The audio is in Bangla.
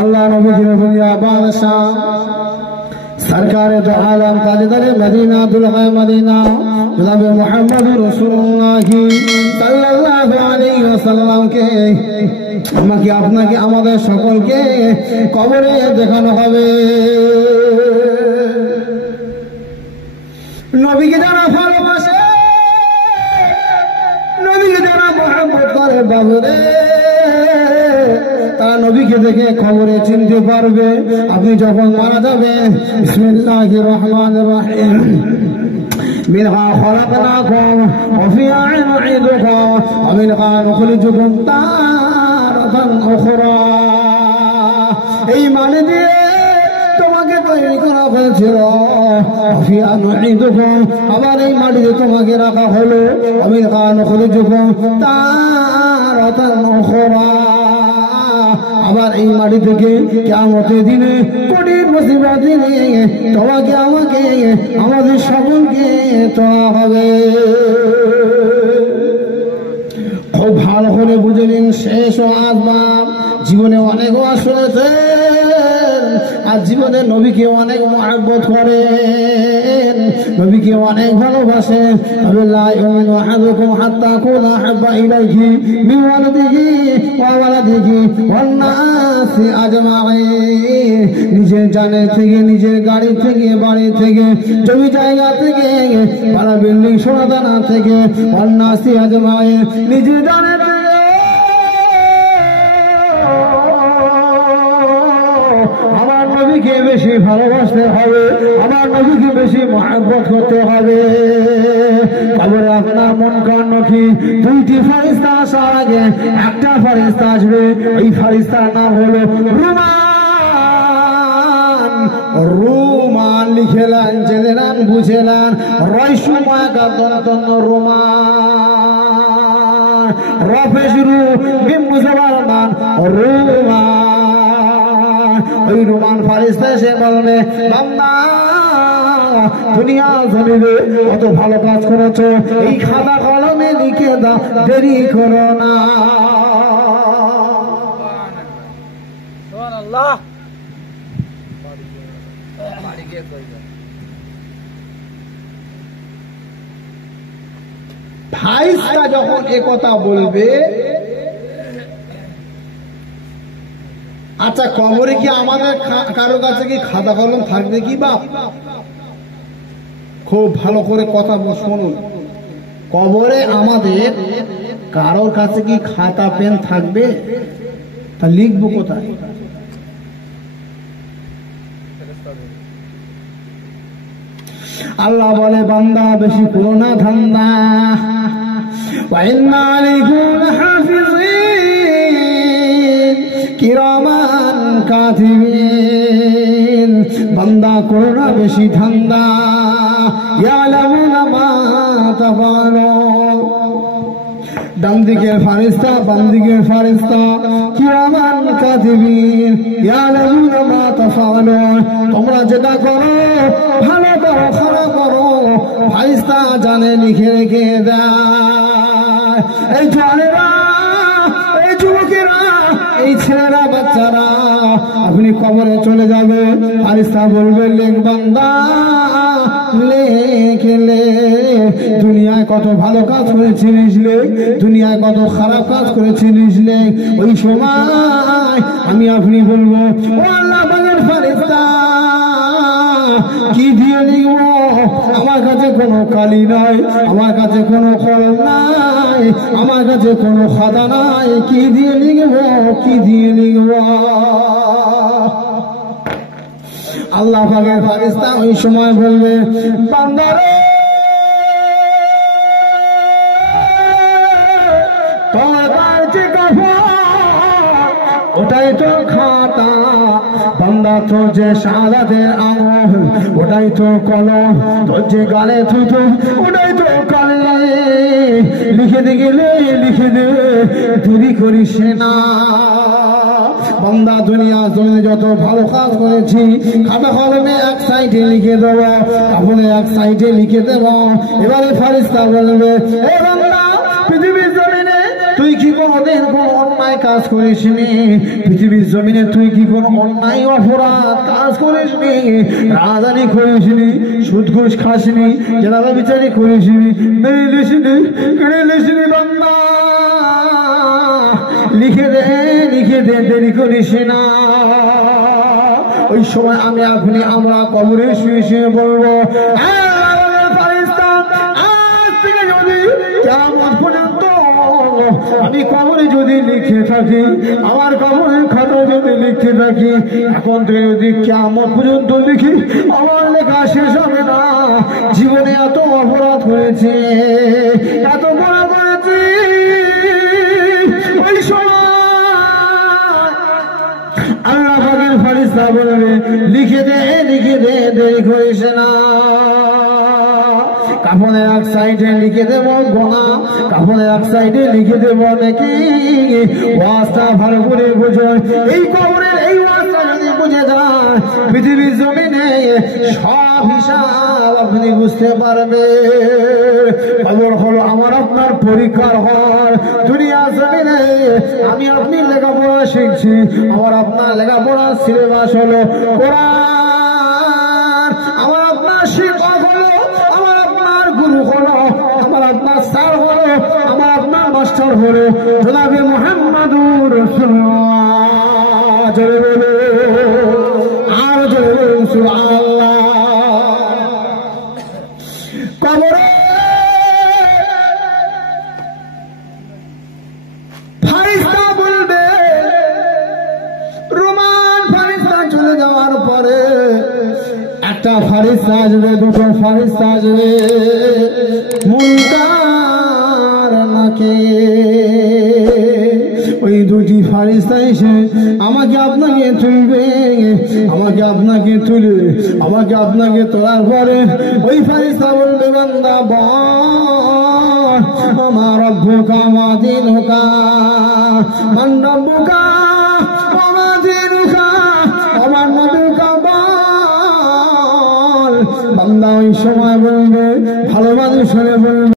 अल्लाह नबी की दुनिया बादशाह सरकार दो आलम ताजदार मदीना दुल्हा मदीना जनाब मुहम्मद रसूलुल्लाह सल्लल्लाहु अलैहि वसल्लम के আমাকে আপনাকে আমাদের সকলকে কবরে দেখানো হবে। নবীকে যারা ভালোবাসে, নবীকে যারা মহব্বত করে বাবুরে, তারা নবীকে দেখে খবরে চিনতে পারবে। আপনি যখন মারা যাবেন, বিসমিল্লাহির রহমানির রহিম, منها خلقناكم وفيها نعيدكم ومنها نخرجكم تارة أخرى। এই মানে দিয়ে তোমাকে তৈরি করা হয়েছিল, وفيها نعيدكم, আবার এই মাটিতে তোমাকে রাখা হলো, ومنها نخرجكم تارة أخرى, আবার এই মাটি থেকে কিয়ামতের দিনে কঠিন মুসিবত দিনে তোমাকে আমাকে আমাদের সকলকে তোলা হবে। খুব ভালো করে বুঝে নিন, শেষ ও আসবাব। জীবনে অনেক ওয়াজ শুনেছেন, আর জীবনে নবীকে অনেক মহব্বত করেন, নবীকে অনেক ভালোবাসেন। আল্লাহ ইউমিনু আহাদুকুম হাত্তা কুনা হাব্বা ইলাইহি মিন ওয়ালাদিহি ওয়া ওয়ালাদিহি ওয়ান নাসি আজমাইন। নিজের জানের থেকে, নিজের গাড়ি থেকে, বাড়ি থেকে, জমি জায়গা থেকে, পাড়া বিল্ডিং সোনাদানা থেকে, ওয়ান নাসি আজমাইন, নিজের জানের থেকে আমার নবীকে বেশি ভালোবাসতে হবে, আমার নবীকে বেশি মহব্বত করতে হবে। কবরে আপনার মন কান্ন কি দুইটি ফারিস্তা আসার আগে একটা ফারিস্তা আসবে, ওই ফারিস্তার নাম হলো রুমান। রুমান লিখেলেন, জেনেলেন, বুঝেলেন, রয়সুমাকার দন্তন্য রুমান, রফেশরু বিমুজাবার মান রুমান। ওই রুমান ফারিস্তা এসে বলবে, বান্দা দুনিয়া জমিনে কত ভালো কাজ করেছো, এই খাতা কলমে লিখে দাও, দেরি করো না। ফারিস্তা যখন এ কথা বলবে, আচ্ছা কবরে কি আমাদের কারো কাছে কি খাতা কলম থাকবে কি বাপ? খুব ভালো করে কথা শুনুন, কবরে আমাদের কারোর কাছে কি খাতা পেন থাকবে? তা লিখবো কোথায়? আল্লাহ বলে, বান্দা বেশি করো না ধান্দা, ওয়া ইন্না আলাইকুম লাহাফিজিন কিরামান কাতিবিন। বান্দা করো না বেশি ধান্দা, ইয়ালামুনা মা তাফআলুন। ডান দিকের ফারিস্তা, বাম দিকের ফারিস্তা, কিরামান কাতিবিন ইয়ালামুনা মা তাফআলুন। তোমরা যেটা করো, ভালো করো খারাপ করো, ফারিস্তা জানে, লিখে রেখে দেয়। এই জওয়ানেরা, এই যুবকেরা, এই ছেলেরা, বাচ্চারা, আপনি কবরে চলে যাবে, ফারিস্তা বলবে, লেখ বান্দা লেখলে, দুনিয়ায় কত ভালো কাজ করেছিলিস লেখ, দুনিয়ায় কত খারাপ কাজ করেছিলিস লেখ। ওই সময় আমি আপনি বলবো, ও আল্লাহ পাকের ফারিস্তা, কি দিয়ে লিখব? আমার কাছে কোনো কালি নাই, আমার কাছে কোনো কলম নাই, আমার কাছে কোনো খাতা নাই, কি দিয়ে লিখব, কি দিয়ে লিখব? আল্লাহ পাকের ফারিস্তা ওই সময় বলবে, বান্দারে তোমার যে কাফন ওটাই তো খাতা, বান্দা তোর যে শাহাদাতের আঙুল ওটাই তো কলম, তোর যে গালে থুতু ওটাই তো কালি। লিখে দে গেলে লিখে দে, দেরি করিস না। বান্দা দুনিয়া জমিনে যত ভালো কাজ করেছি, খাতা কলমে এক সাইডে লিখে দেব, আপনি এক সাইডে লিখে দেব। এবারে ফারিস্তা বলবে, এ বান্দা, পৃথিবীর জমিনে তুই কি কোনো কোনোদিন কোন অন্যায় কাজ করিসনি, পৃথিবীর জমিনে তুই কি কোন অন্যায় অপরাধ কাজ করিসনি, রাজধানী করিসনি, সুদ ঘুষ খাসনি, জেনারেল বিচারি করিসনি, বান্দা লিখে দে দেরি করিস না। ওই সময় আমি আপনি আমরা কবরে শুয়ে শুয়ে বলবো, আমি কবরে যদি লিখে থাকি, আমার কবরের খাতা যদি লিখতে থাকি, এখন থেকে যদি কিয়ামত পর্যন্ত লিখি, আমার লেখা শেষ হবে না। জীবনে এত অপরাধ হয়েছে, এত বড় করেছি, ওই সময় আল্লাহ পাকের ফেরেশতা বলবে লিখে দে দেরি করিস না। কাফনের এক সাইডে লিখে দেব গোনা, কাফনের এক সাইডে লিখে দেব নাকি। ওয়াজটা ভালো করে বুঝুন, এই কবরের এই ওয়াজটা যদি বুঝে যান, পৃথিবীর জমিনে সব হিসাব আপনি বুঝতে পারবে। কবর হলো আমার আপনার পরীক্ষার ঘর। দুনিয়া জমিনে আমি আপনি লেখাপড়া শিখছি, আমার আপনার লেখাপড়ার সিলেবাস হলো কোরআন, আমার আপনার শিক্ষক হলো, আমার আপনার গুরু হলো, আমার আপনার স্যার হলো, আমার আপনার মাস্টার হলো জনাবে মুহাম্মাদুর রাসূলুল্লাহ। জোরে বলো, আর জোরে বলুন সুবহানাল্লাহ। কবরে ফেরেশতা বলবে, রোমান ফেরেশতা চলে যাওয়ার পরে একটা ফেরেশতা আসবে, দুটো ফেরেশতা আসবে, মুনকার নাকির। ওই দুটি ফেরেশতা এসে আমাকে আপনাকে তুলবে, আমাকে আপনাকে তুলবে, আমাকে আপনাকে তোলার পরে ওই ফেরেশতা বলবে, বান্দা বল মা রব্বুকা মা দীনুকা, মান রব্বুকা মা দীনুকা, আমার নবীকা বল। বান্দা ওই সময় বলবে, ভালো মানুষ হলে বলবে